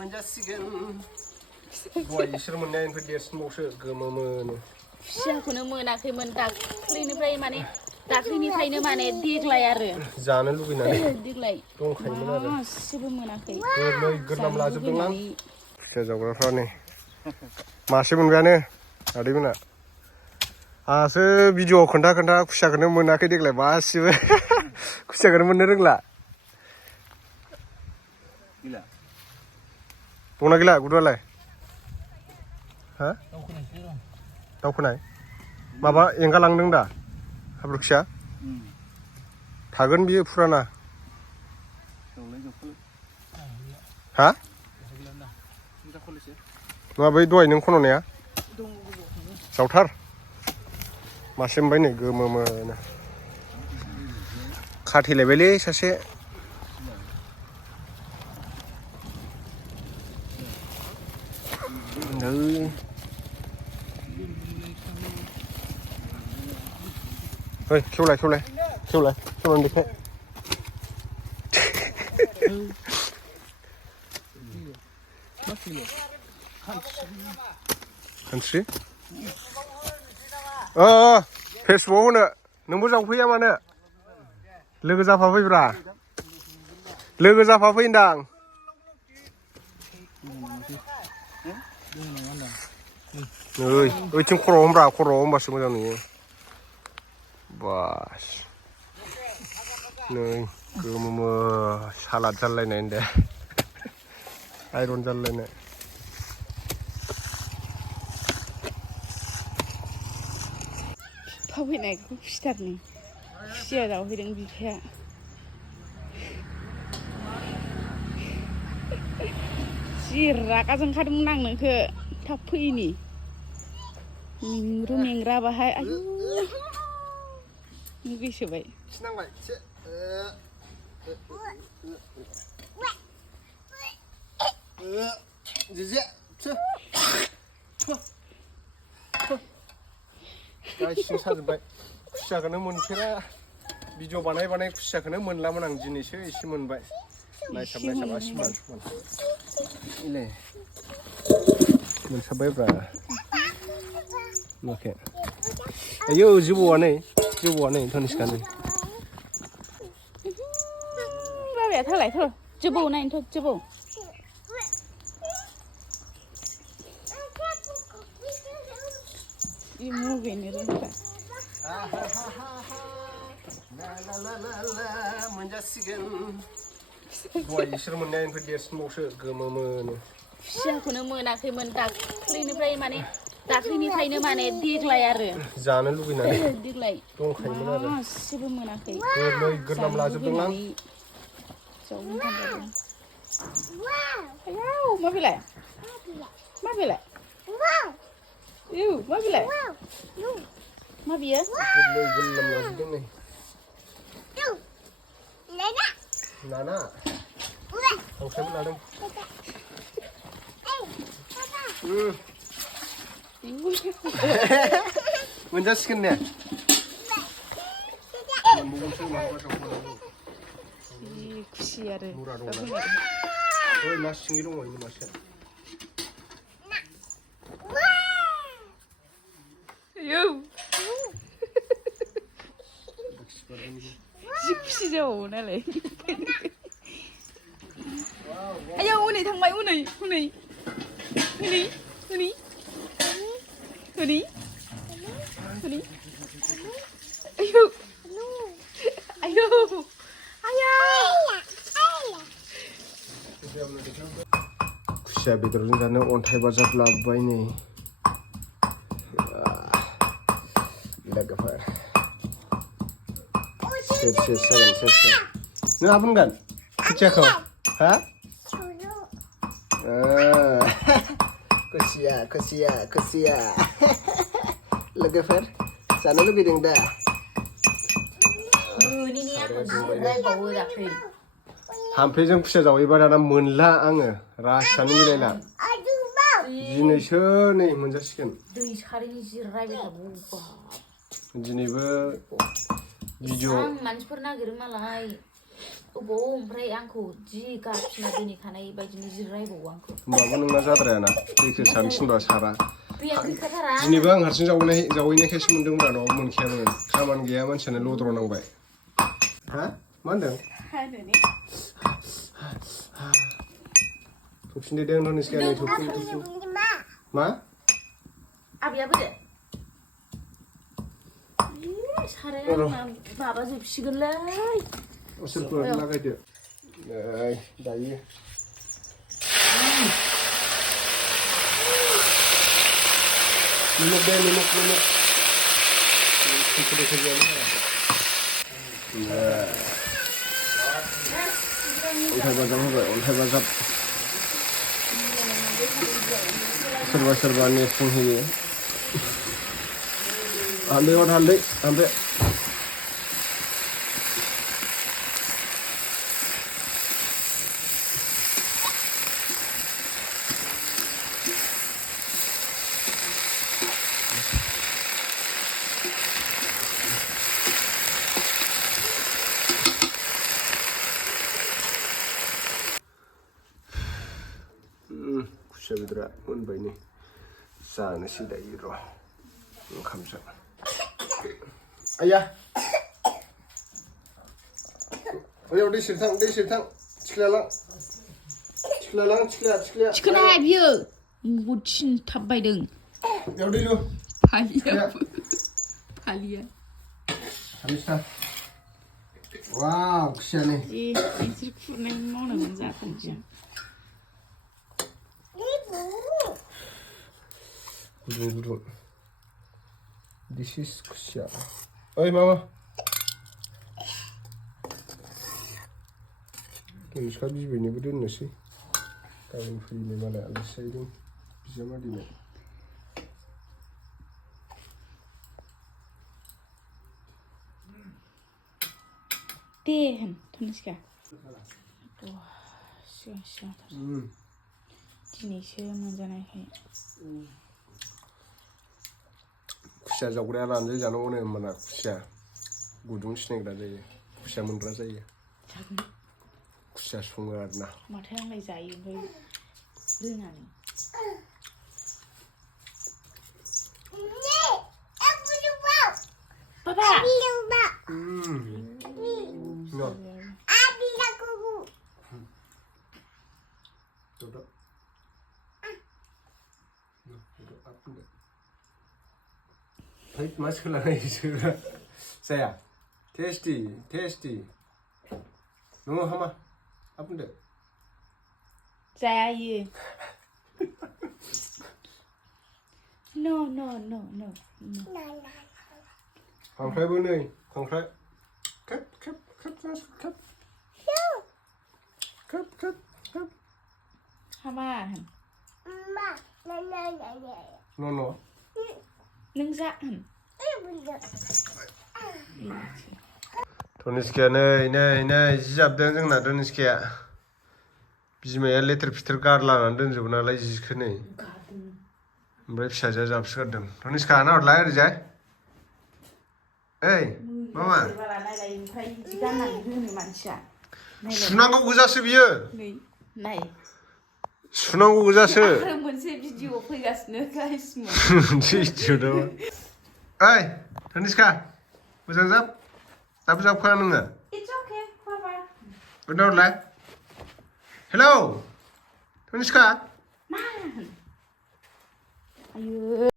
मोनजासिगोन दहाय इसोर मोननायनिफ्राय देरसिनबावसो गोमोमोनो खुसियाखौनो मोनाखैमोन दाख्लैनिफ्राय माने दाख्लैनिफ्रायनो माने देग्लाय आरो जानो लुगैनानै देग्लाय दंखायोमोन आरो मासेबो मोनाखै गोरलै गोरलाम लाजोबदोंलां खुसिया जावग्राफ्रा नै मासे मोनबायानो आदैमोना आंहासो भिडिअ'आव खोन्था खुसियाखौनो मोनाखै देग्लाय मासेबो खुसियाखौनो मोननो रोंला दंना गैला गुदुआलाय हा दावखोनाय माबा एंगालांदों दा हाब्रुखिया थागोन बियो फुराना हा नङा बै दहाय नों खन'नाया जावथार मासे मोनबाय नै गोमोमोनो खाथेलायबायलै सासे ओइ खेवलाय देखाय खानस्रि फेसबुकआव होनो नोंबो जावफैया मानो लोगो जाफाफैब्रा लोगो जाफाफै होनदां ओइथिं खर'आव होनब्रा खर'आव होनबासो मोजां नुयो बास नै गोमोमो सालाद जालायनाय होनदे आइरन जालायनाय फैनायखौ खुसिथारनि खुसिया जावहैदों बिफाया जि रागा जोंखादोंमोन आं नोंखौ थाब फैनि मेंरु मेंग्रा बाहाय आयु मुगैसोबाय गासिबो साजोब्बाय खुसियाखौनो मोनफेरा भिडिअ बानाय खुसियाखौनो मोनलामोन आं दिनैसो एसे मोनबाय नायसाब आसिमान इले मोनसाबबायब्रा नुवाखै आयौ जिबौआ नै धनिष्का नै बाबाया थालाय थ' जिबौ नायनोथ' जिबौ मुगैनो रोंला मोनजासिगोन दहाय इसोर मोननायनिफ्राय देरसिनबावसो गोमोमोनो खुसियाखौनो मोनाखैमोन दाख्लैनिफ्रायनो माने देग्लाय आरो जानो लुगैनानै देग्लाय दंखायोमोन आरो मासेबो मोनाखै गोरलै गोरलाम लाजोबदोंलां जावनो थांजादों आयौ मा बेलाय इउ मा बेलाय मा बियो गोरलै गोरलाम लाजोबदों नै नाना हांसोबो लादों मोनजासिगोन ने खुसि आरो ना सिंगि दङ इनि मासे जि खुसि जाबावो नालाय आयौ हनै थांबाय हनै आयौ खुसिया बेदरजों जानो अन्थाइ बाजाब लाबोबाय नै लोगोफोर सेर नों हाबोनगोन खुसियाखौ हा खुसिया लोगोफोर जानो लुगैदों दा हामफेजों खुसिया जावैबा दाना मोनला आङो रासियानो मिलायला दिनैसो नै मोनजासिगोन दै सारिनि जि रायबाय थागौ दिनैबो भिडिअ मानसिफोर नागिरो मालाय अबाव ओमफ्राय आंखौ जि गाबसिना दैनि खानाय बायदिनो जि रायबावो आंखौ होमबाबो नोंना जाद्रायाना दैखौ सानो थिनबा सारा दैया गैखाथारा दिनैबो आं हारसिं जावहैनायखायसो मोनदोंब्रा न'आव मोनखायामोन खामानि गैया मानसियानो लद्र नांबाय हा मा होनदों थफिन देदों धनिस्काया नै थफिन मा आबैया बोरो साराया आंना माबा जोबसिगोनलै सोरफोर लागायदो नै दायो निमक दे निमक अन्थाइ बाजाब होबाय अन्थाइ बाजाब सोरबा सोरबा नेरसोन होयो हालदै हालदै हालदै खुसिया बेदरा मोनबाय नै जानोसै दायो र' ओंखामजों आया ओयाव दै सेरथां थिख्लायालां थिखोनो हाया बियो थिन थाबबायदों बेयाव दै लु फालिया वाव खुसिया नै नोंसोर खुरनाय मावनांगोन जाथोंसै गुदुं This is Kusiya. Oi mama. Deniska bibayनोबो दोननोसै गाबोन फैनो मालाय आलासि जाहैदों बिजामादैनो दे होन धनिस्का सिगां दिनैसो मोनजानायखाय खुसिया जावग्राया रानजो जानांगौनो होमबाना खुसिया गुदुं सिनायग्रा जायो खुसिया मोनग्रा जायो खुसिया सङो आरोना माथो आंलाय जायो ओमफ्राय रोङानो बाबा Hayır, maşallah ne işin Saya, tasty. No, hama, apa ndak? जायो no खांख्राइ बो नै खांख्राइ खेब हामा होन no नों जा होन धनिस्काया नै जि जाबदों जोंना धनिस्काया बिमाया लेथेर फिथेर गारलानानै दोनजोबो नालाय जिखौ नै ओमफ्राय फिसाजोआ जाबसोगारदों धनिस्का नाहरलाय ओरैजाय ओइ मामा सुनांगौ गोजासो बियो सुनांगौ गोजासो मोनसे भिडिअ फैगासिनो ओइ धनिस्का मोजां जाबखा नोङो नाहरलाय हेलौ धनिस्का